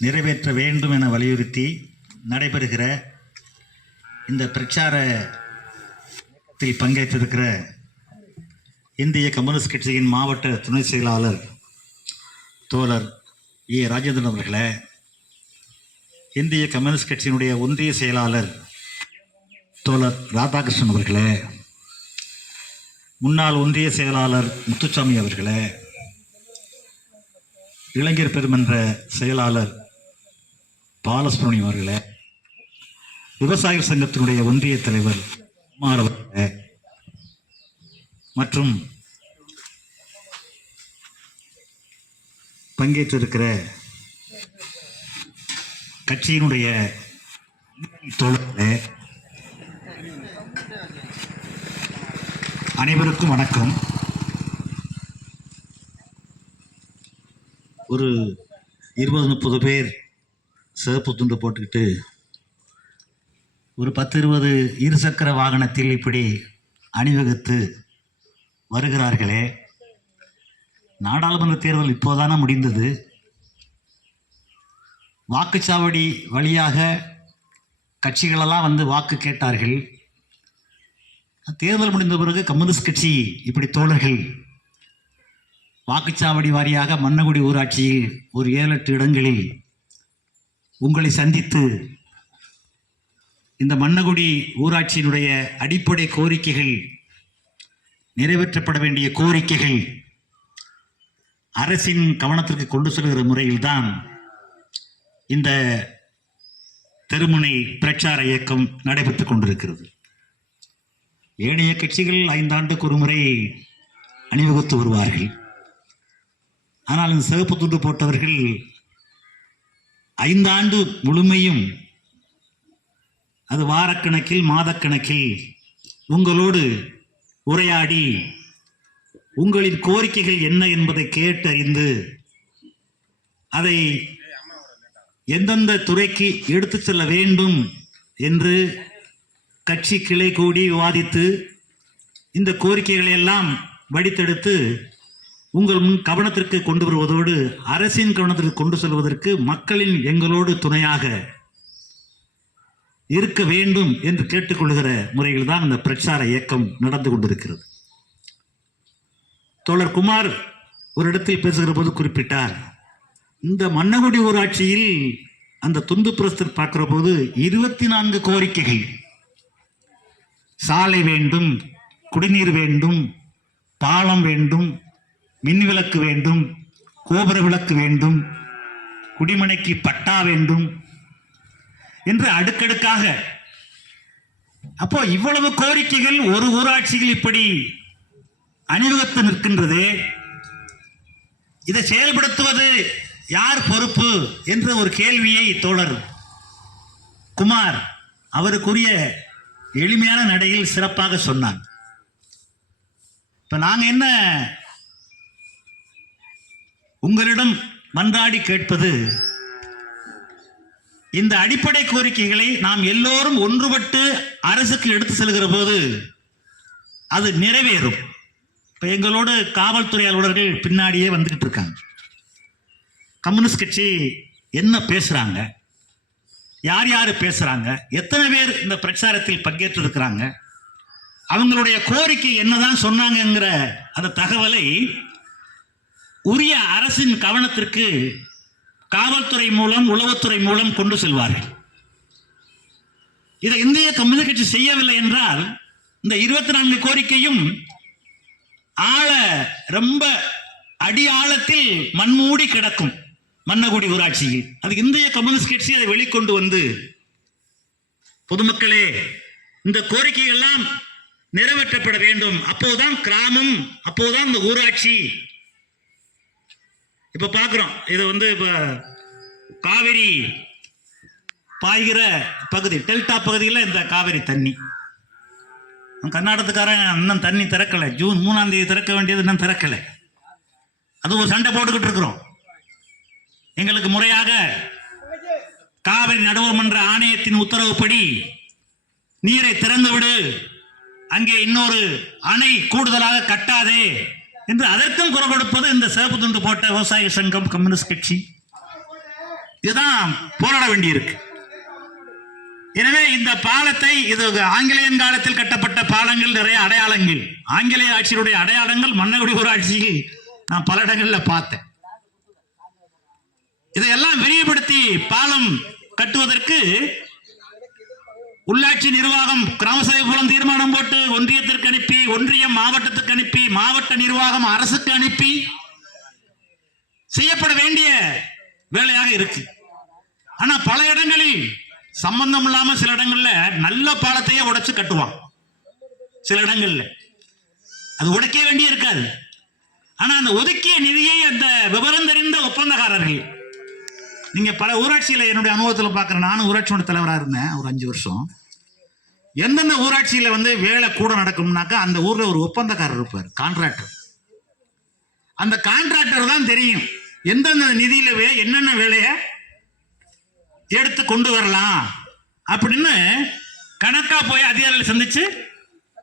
நிறைவேற்ற வேண்டும் என வலியுறுத்தி நடைபெறுகிற இந்த பிரச்சாரத்தில் பங்கேற்றிருக்கிற இந்திய கம்யூனிஸ்ட் கட்சியின் மாவட்ட துணை செயலாளர் தோழர் ஏ. ராஜேந்திரன் அவர்களே இந்திய கம்யூனிஸ்ட் கட்சியினுடைய ஒன்றிய செயலாளர் தோழர் ராதாகிருஷ்ணன் அவர்களே முன்னாள் ஒன்றிய செயலாளர் முத்துசாமி அவர்களே இளைஞர் பெருமன்ற செயலாளர் பாலசுப்ரமணியம் அவர்களே விவசாய சங்கத்தினுடைய ஒன்றிய தலைவர் குமார் அவர்களே மற்றும் பங்கேற்றிருக்கிற கட்சியினுடைய தோழர்களே அனைவருக்கும் வணக்கம். ஒரு இருபது முப்பது பேர் சிவப்பு துண்டு போட்டுக்கிட்டு ஒரு பத்து இருபது இருசக்கர வாகனத்தில் இப்படி அணிவகுத்து வருகிறார்களே. நாடாளுமன்ற தேர்தல் இப்போதானே முடிந்தது. வாக்குச்சாவடி வழியாக கட்சிகளெல்லாம் வந்து வாக்கு கேட்டார்கள். தேர்தல் முடிந்த பிறகு கம்யூனிஸ்ட் கட்சி இப்படி தோழர்கள் வாக்குச்சாவடி வாரியாக மன்னகுடி ஊராட்சியில் ஒரு ஏழு எட்டு இடங்களில் உங்களை சந்தித்து இந்த மன்னகுடி ஊராட்சியினுடைய அடிப்படை கோரிக்கைகள் நிறைவேற்றப்பட வேண்டிய கோரிக்கைகள் அரசின் கவனத்திற்கு கொண்டு செல்கிற முறையில்தான் இந்த தெருமுனை பிரச்சார இயக்கம் நடைபெற்றுக் கொண்டிருக்கிறது. ஏனைய கட்சிகள் ஐந்தாண்டுக்கு ஒரு முறை அணிவகுத்து வருவார்கள். ஆனால் இந்த சிவப்பு துண்டு போட்டவர்கள் ஐந்தாண்டு முழுமையும் அது வாரக்கணக்கில் மாதக்கணக்கில் உங்களோடு உரையாடி உங்களின் கோரிக்கைகள் என்ன என்பதை கேட்டறிந்து அதை எந்தெந்த துறைக்கு எடுத்துச் செல்ல வேண்டும் என்று கட்சி கிளை கூடி விவாதித்து இந்த கோரிக்கைகளை எல்லாம் வடித்தெடுத்து உங்கள் முன் கவனத்திற்கு கொண்டு வருவதோடு அரசின் கவனத்திற்கு கொண்டு செல்வதற்கு மக்களின் எங்களோடு துணையாக இருக்க வேண்டும் என்று கேட்டுக்கொள்கிற முறையில் தான் இந்த பிரச்சார இயக்கம் நடந்து கொண்டிருக்கிறது. தோழர் குமார் ஒரு இடத்தில் பேசுகிற போது குறிப்பிட்டார் இந்த மன்னகுடி ஊராட்சியில் அந்த துண்டு பிரஸ்தர் பார்க்கிற போது இருபத்தி நான்கு கோரிக்கைகள். சாலை வேண்டும் குடிநீர் வேண்டும் பாலம் வேண்டும் மின் விளக்கு வேண்டும் கோபுர விளக்கு வேண்டும் குடிமனைக்கு பட்டா வேண்டும் என்று அடுக்கடுக்காக. அப்போ இவ்வளவு கோரிக்கைகள் ஒரு ஊராட்சிகள் இப்படி அணிவகுத்து நிற்கின்றது. இதை செயல்படுத்துவது யார் பொறுப்பு என்ற ஒரு கேள்வியை தோழர் குமார் அவருக்குரிய எளிமையான நடையில் சிறப்பாக சொன்னார். இப்போ நாங்கள் என்ன உங்களிடம் மன்றாடி கேட்பது இந்த அடிப்படை கோரிக்கைகளை நாம் எல்லோரும் ஒன்றுபட்டு அரசுக்கு எடுத்து செல்கிற போது அது நிறைவேறும். இப்போ எங்களோடு காவல்துறை அலுவலர்கள் பின்னாடியே வந்துக்கிட்டு இருக்காங்க. கம்யூனிஸ்ட் கட்சி என்ன பேசுகிறாங்க யார் யார் பேசுகிறாங்க எத்தனை பேர் இந்த பிரச்சாரத்தில் பங்கேற்று இருக்கிறாங்க அவங்களுடைய கோரிக்கை என்னதான் சொன்னாங்கங்கிற அந்த தகவலை உரிய அரசின் கவனத்திற்கு காவல்துறை மூலம் உளவுத்துறை மூலம் கொண்டு செல்வார்கள். இதை இந்திய கம்யூனிஸ்ட் கட்சி செய்யவில்லை என்றால் இந்த இருபத்தி நான்கு கோரிக்கையும் ஆழ ரொம்ப அடி ஆழத்தில் மண்மூடி கிடக்கும் மன்னகுடி ஊராட்சியில். அது இந்திய கம்யூனிஸ்ட் கட்சி அதை வெளிக்கொண்டு வந்து பொதுமக்களே இந்த கோரிக்கை எல்லாம் நிறைவேற்றப்பட வேண்டும். அப்போதுதான் கிராமம் அப்போதுதான் இந்த ஊராட்சி இப்போ பார்க்குறோம் இது வந்து இப்போ காவிரி பாய்கிற பகுதி டெல்டா பகுதியில் இந்த காவிரி தண்ணி. கர்நாடகத்துக்காரன் இன்னும் தண்ணி திறக்கலை. ஜூன் மூணாம் தேதி திறக்க வேண்டியது இன்னும் திறக்கலை. அது ஒரு சண்டை போட்டுக்கிட்டு இருக்கிறோம். எங்களுக்கு முறையாக காவிரி நடுவமன்ற ஆணையத்தின் உத்தரவுப்படி நீரை திறந்து விடு அங்கே இன்னொரு அணை கூடுதலாக கட்டாதே. என்று அதற்கும் குரல் கொடுப்பது இந்த சிறப்பு துண்டு போட்ட விவசாய சங்கம் கம்யூனிஸ்ட் கட்சி. இதுதான் போராட வேண்டியிருக்கு. எனவே இந்த பாலத்தை இது ஆங்கிலேயன் காலத்தில் கட்டப்பட்ட பாலங்கள் நிறைய அடையாளங்கள். ஆங்கிலேய ஆட்சியினுடைய அடையாளங்கள் மன்னகுடி ஊராட்சியில் நான் பல இடங்களில் பார்த்தேன். இதையெல்லாம் விரிவுபடுத்தி பாலம் கட்டுவதற்கு உள்ளாட்சி நிர்வாகம் கிராம சபை மூலம் தீர்மானம் போட்டு ஒன்றியத்திற்கு அனுப்பி ஒன்றியம் மாவட்டத்துக்கு அனுப்பி மாவட்ட நிர்வாகம் அரசுக்கு அனுப்பி செய்யப்பட வேண்டிய வேலையாக இருக்கு. ஆனா பல இடங்களில் சம்பந்தம் இல்லாம சில இடங்கள்ல நல்ல பாலத்தையே உடைச்சு கட்டுவான். சில இடங்கள்ல. அது உடைக்க வேண்டிய இருக்காது. ஆனா அந்த ஒதுக்கிய நிதியை அந்த விவரம் தெரிந்த ஒப்பந்தக்காரர்கள் நீங்க பல ஊராட்சியில என்னுடைய அனுபவத்தில் பார்க்குறேன் நானும் ஊராட்சியோட தலைவராக இருந்தேன் ஒரு அஞ்சு வருஷம். எந்தெந்த ஊராட்சியில் வந்து வேலை கூட நடக்கும்னாக்கா அந்த ஊரில் ஒரு ஒப்பந்தக்காரர் இருப்பார் கான்ட்ராக்டர் அந்த கான்ட்ராக்டர் தான் தெரியும் எந்தெந்த நிதியில வே என்னென்ன வேலையை எடுத்து கொண்டு வரலாம் அப்படின்னு கணக்காக போய் அதிகாரிகள் சந்தித்து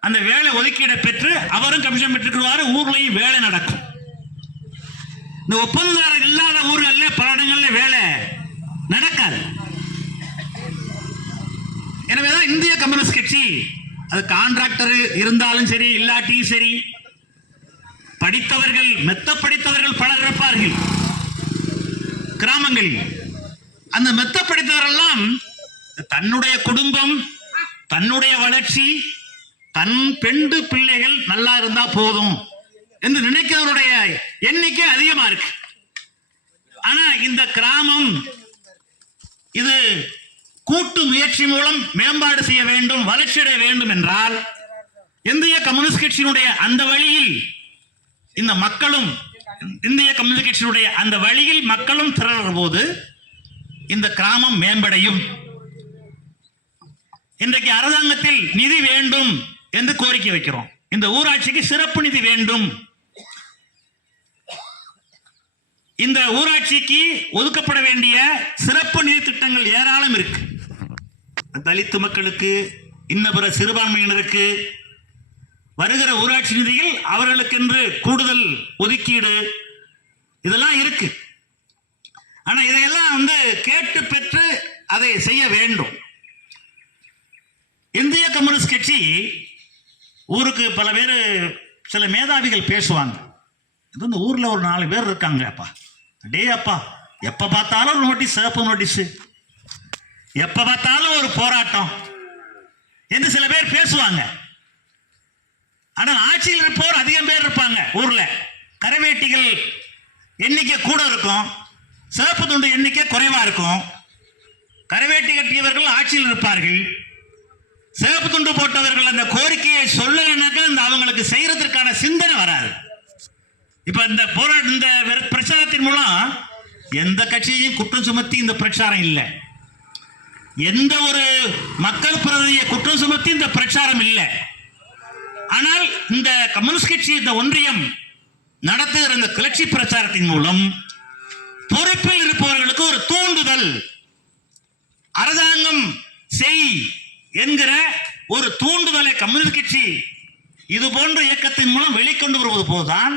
அந்த வேலை ஒதுக்கீடை பெற்று அவரும் கமிஷன் பெற்றுக்குவாரு ஊர்லேயும் வேலை நடக்கும். இந்த ஒப்பந்தக்காரர் இல்லாத ஊர்களில் பல இடங்களில் வேலை நடக்காது. எனவேதான் இந்திய கம்யூனிஸ்ட் கட்சி. அது கான்ட்ராக்டர் இருந்தாலும் சரி இல்லாட்டியும் சரி படித்தவர்கள் மெத்த படித்தவர்கள் பலர் இருப்பார்கள். கிராமங்களில். அந்த மெத்த படித்தவரெல்லாம் தன்னுடைய குடும்பம் தன்னுடைய வளர்ச்சி தன் பெண்டு பிள்ளைகள் நல்லா இருந்தா போதும் என்று நினைக்கிறவருடைய எண்ணிக்கை அதிகமா இருக்கு. ஆனா இந்த கிராமம் இது கூட்டு முயற்சி மூலம் மேம்பாடு செய்ய வேண்டும் வளர்ச்சியடைய வேண்டும் என்றால் இந்திய கம்யூனிஸ்ட் கட்சியினுடைய அந்த வழியில் இந்த மக்களும் இந்திய கம்யூனிஸ்ட் கட்சியினுடைய அந்த வழியில் மக்களும் திரளுற போது இந்த கிராமம் மேம்படையும். இன்றைக்கு அரசாங்கத்தில் நிதி வேண்டும் என்று கோரிக்கை வைக்கிறோம். இந்த ஊராட்சிக்கு சிறப்பு நிதி வேண்டும். இந்த ஊராட்சிக்கு ஒதுக்கப்பட வேண்டிய சிறப்பு நிதி திட்டங்கள் ஏராளம் இருக்கு. தலித்து மக்களுக்கு இன்ன பிற சிறுபான்மையினருக்கு வருகிற ஊராட்சி நிதியில் அவர்களுக்கென்று கூடுதல் ஒதுக்கீடு இதெல்லாம் இருக்கு. ஆனா இதையெல்லாம் வந்து கேட்டு பெற்று அதை செய்ய வேண்டும். இந்திய கம்யூனிஸ்ட் கட்சி ஊருக்கு பல பேர் சில மேதாவிகள் பேசுவாங்க. இது இந்த ஊரில் ஒரு நாலு பேர் இருக்காங்க அப்பா. டே அப்பா எப்போ பார்த்தாலும் நோட்டீஸ் சிறப்பு நோட்டீஸு. எப்ப பார்த்தாலும் ஒரு போராட்டம் என்று சில பேர் பேசுவாங்க. ஆனால் ஆட்சியில் இருப்பவர் அதிகம் பேர் இருப்பாங்க ஊர்ல. கரைவேட்டிகள் எண்ணிக்கை கூட இருக்கும். சிறப்பு துண்டு எண்ணிக்கை குறைவா இருக்கும். கரைவேட்டி கட்டியவர்கள் ஆட்சியில் இருப்பார்கள். சிவப்பு துண்டு போட்டவர்கள் அந்த கோரிக்கையை சொல்லலைனாக்கா அந்த அவங்களுக்கு செய்யறதற்கான சிந்தனை வராது. இப்ப இந்த போராட்ட இந்த பிரச்சாரத்தின் மூலம் எந்த கட்சியையும் குற்றம் சுமத்தி இந்த பிரச்சாரம் இல்லை. எந்த ஒரு மக்கள் பிரதியை குற்றம் சுமத்தி இந்த பிரச்சாரம் இல்லை. ஆனால் இந்த கம்யூனிஸ்ட் கட்சி இந்த ஒன்றியம் நடத்துகிற இந்த கிளர்ச்சி பிரச்சாரத்தின் மூலம் பொறுப்பில் இருப்பவர்களுக்கு ஒரு தூண்டுதல் அரசாங்கம் செய் என்கிற ஒரு தூண்டுதலை கம்யூனிஸ்ட் கட்சி இது போன்ற இயக்கத்தின் மூலம் வெளிக்கொண்டு வருவது போதுதான்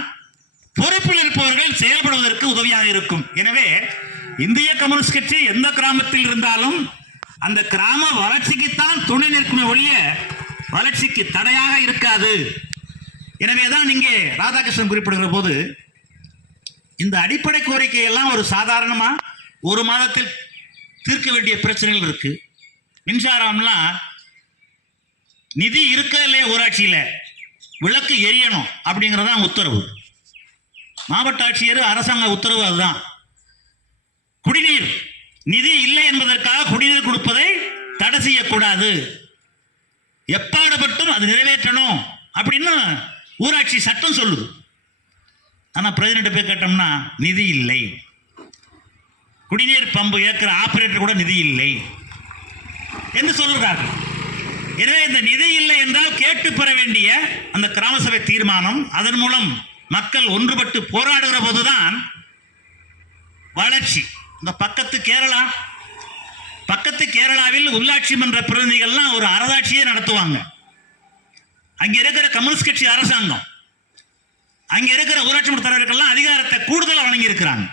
பொறுப்பில் இருப்பவர்கள் செயல்படுவதற்கு உதவியாக இருக்கும். எனவே இந்திய கம்யூனிஸ்ட் கட்சி எந்த கிராமத்தில் இருந்தாலும் அந்த கிராம வளர்ச்சிக்குத்தான் துணை நிற்குமே ஒழிய வளர்ச்சிக்கு தடையாக இருக்காது. எனவேதான் இங்கே ராதாகிருஷ்ணன் குறிப்பிடுகிற போது இந்த அடிப்படை கோரிக்கை எல்லாம் ஒரு சாதாரணமாக ஒரு மாதத்தில் தீர்க்க வேண்டிய பிரச்சனைகள் இருக்கு. மின்சாரம்லாம் நிதி இருக்க இல்லையா ஊராட்சியில விளக்கு எரியணும் அப்படிங்கிறதான் உத்தரவு. மாவட்ட ஆட்சியர் அரசாங்க உத்தரவு அதுதான். குடிநீர் நிதி இல்லை என்பதற்காக குடிநீர் கொடுப்பதை தடை செய்யக்கூடாது. எப்பாடுபட்டும் அது நிறைவேற்றணும் அப்படின்னு ஊராட்சி சட்டம் சொல்லுது. ஆனால் பிரசிடண்ட் போய் கேட்டோம்னா நிதி இல்லை. குடிநீர் பம்பு ஏற்கிற ஆபரேட்டர் கூட நிதி இல்லை. என்று சொல்லுகிறார்கள் எனவே இந்த நிதி இல்லை என்றால் கேட்டு பெற வேண்டிய அந்த கிராம சபை தீர்மானம் அதன் மூலம் மக்கள் ஒன்றுபட்டு போராடுகிற போதுதான் வளர்ச்சி. இந்த பக்கத்து கேரளா பக்கத்து கேரளாவில் உள்ளாட்சி மன்ற பிரதிநிதிகள்லாம் ஒரு அரசாட்சியே நடத்துவாங்க. அங்கே இருக்கிற கம்யூனிஸ்ட் கட்சி அரசாங்கம் அங்கே இருக்கிற ஊராட்சி மன்ற தலைவர்கள்லாம் அதிகாரத்தை கூடுதலாக வழங்கியிருக்கிறாங்க.